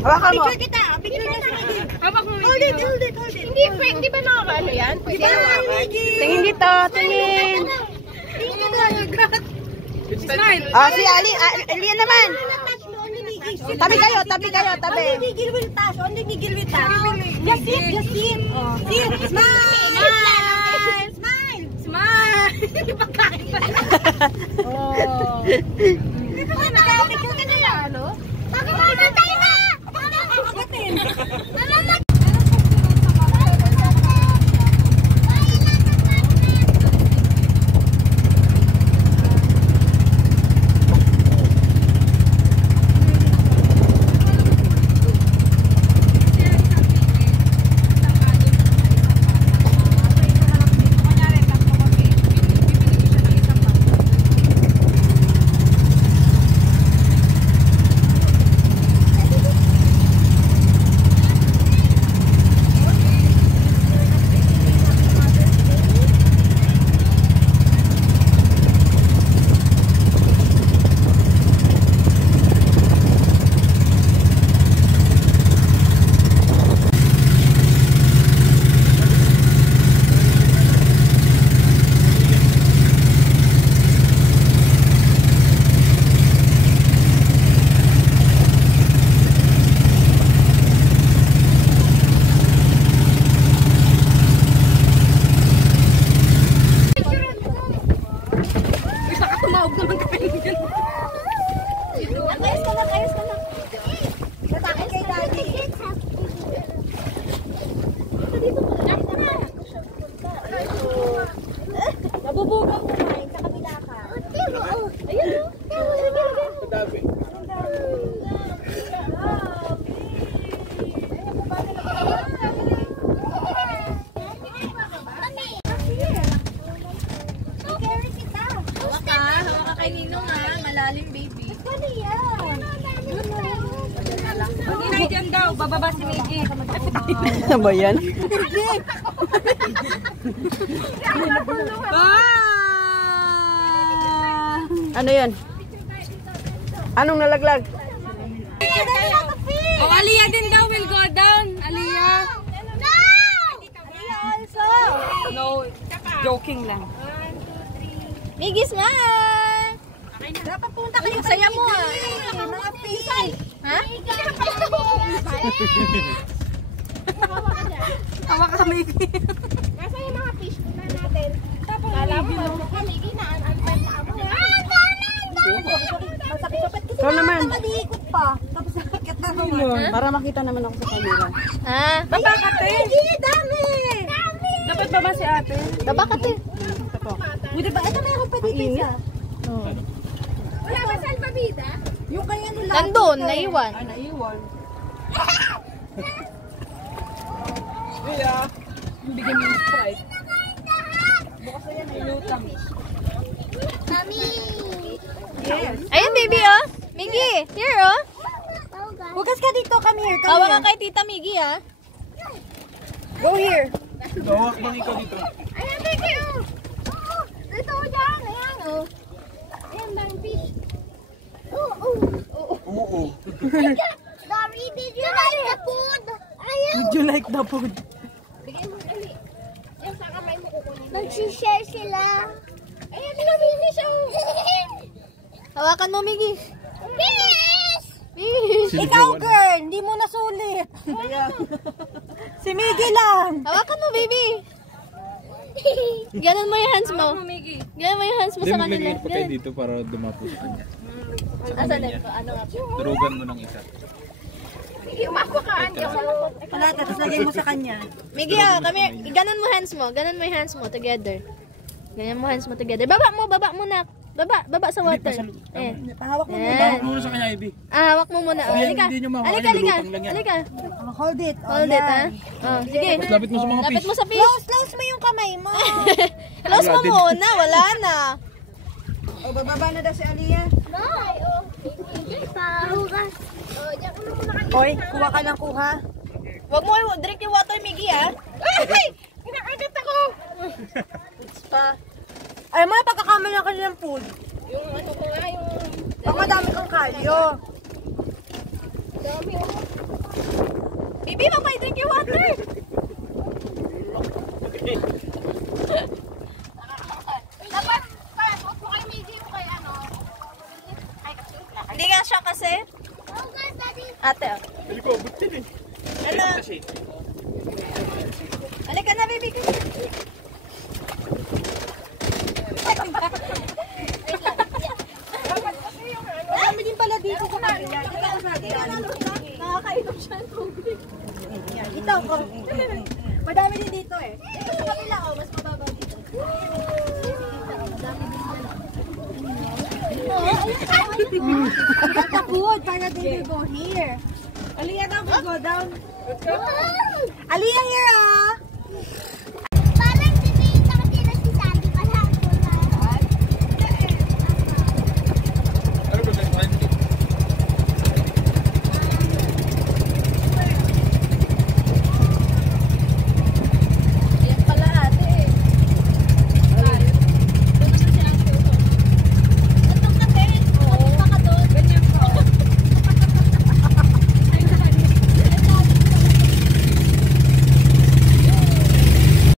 Hawakan mo. Picture kita. Picture niya sa akin. Hawak mo. Hold it. Hindi, Frank, di ba nakakaano yan? Pwede hawakan. Tingin dito, tingin. Smile. Si Aliyah naman. Tabi kayo. Only gigil will touch. Just sit. Sit. Smile. Pagkain pa. Oh. Ito ka na. Picture ka na yan, ano? Tayo na. Pakatin. Nabubugang kumain sa kabila ka. Ayun o. Madami. Hawak ka kay Ninong ha. Malalim baby. Ano yan? Hindi dyan daw. Bababa si Miggy. Ano ba yan? Ano yan? Anong nalaglag? Oh, Aliyah din daw will go down. Aliyah. No! Also. No, joking lang. Miggy, smile! Dapat punta kayo. Saya mo ah. Mga fish. Ha? Hawak ka, Miggy. Nasa yung mga fish na natin. Tapos Miggy na an-unpan pa ako. Masakit-sapit kasi Ikaw naman. nakaliikot pa. Tapos sakit na naman. Para makita naman ako sa camera. Ha? Baba ka, te. Miggy, dami! Dapat baba si ate. Baba ka, te. Ito. Buti ba? Ito meron pa dito isa. Wala ba salbabida? Yung kaya nila. Nandun, naiwan. Naiwan. Bigyan mo yung Sprite. Bukas na yan, ilutang. Mami! Yes. Ayan, baby, oh. Miggy, here, oh. Hugas ka dito, come here. Tawa ka kay Tita Miggy, ah. Go here. Gawak bang ikaw dito? Ayan, Miggy, oh. Ito, dyan. Ayan, oh. Ayan, bang fish. Oo. Sorry, did you like the food? Ayaw. Would you like the food? Bigyan mo, Ali. Yung sa kamay mo kukunin. Nag-share sila. Ayan, pinamili siya. Hawakan mo, Miggy. Fish! Fish. Ikaw, girl, hindi mo nasulit. Si Miggy lang. Hawakan mo, baby. Ganon mo yung hands mo. Ganon mo yung hands mo Hindi sa mo kanila. lagyan pa kayo Ganon. dito para dumapo sa kanya. Asan na? Ano nga? Turugan mo ng isa. Wala, tapos lagay mo sa kanya. Miggy, ah, kami. Ganon mo hands mo. Ganon mo yung hands mo together. Ganon mo hands mo together. Baba mo na. Baba sa water. Eh. Pahawak mo muna. Yan. Muna sa kanya, Ivy. Hawak mo muna. Oh, halika. Hindi nyo makuha, Halika. lulutang lang yan. Halika. Hold it. Hold it, ha? Oh, sige. Tapos lapit mo sa mga Lapit fish. mo sa fish. Close mo yung kamay mo. Close mo muna. Wala na. O, bababa na daw si Aliyah. Pahugas. Oy, kuha ka ng kuha. Huwag mo drink yung water, Miggy, ha? Ay! Kinakagat ako! Ay, mga pagkakamay na kanilang food. Yung ano ko nga, yung... Baka madami kang kalyo. Bibi, drink your water. Dapat, kaya huwag mo kayo medium kay ano. Ay, kasi Hindi nga siya kasi. Ate, oh. Hindi ko, butin eh. Ano? Kasi, Halika na, baby. Dami din pala dito sa kabila. Nakakainom siya ng tubig. Ito ko. Madami din dito eh. Dito sa kabila, oh. Mas mababa dito. Takot para they will go here. Aliyah now will go down. Aliyah here ah.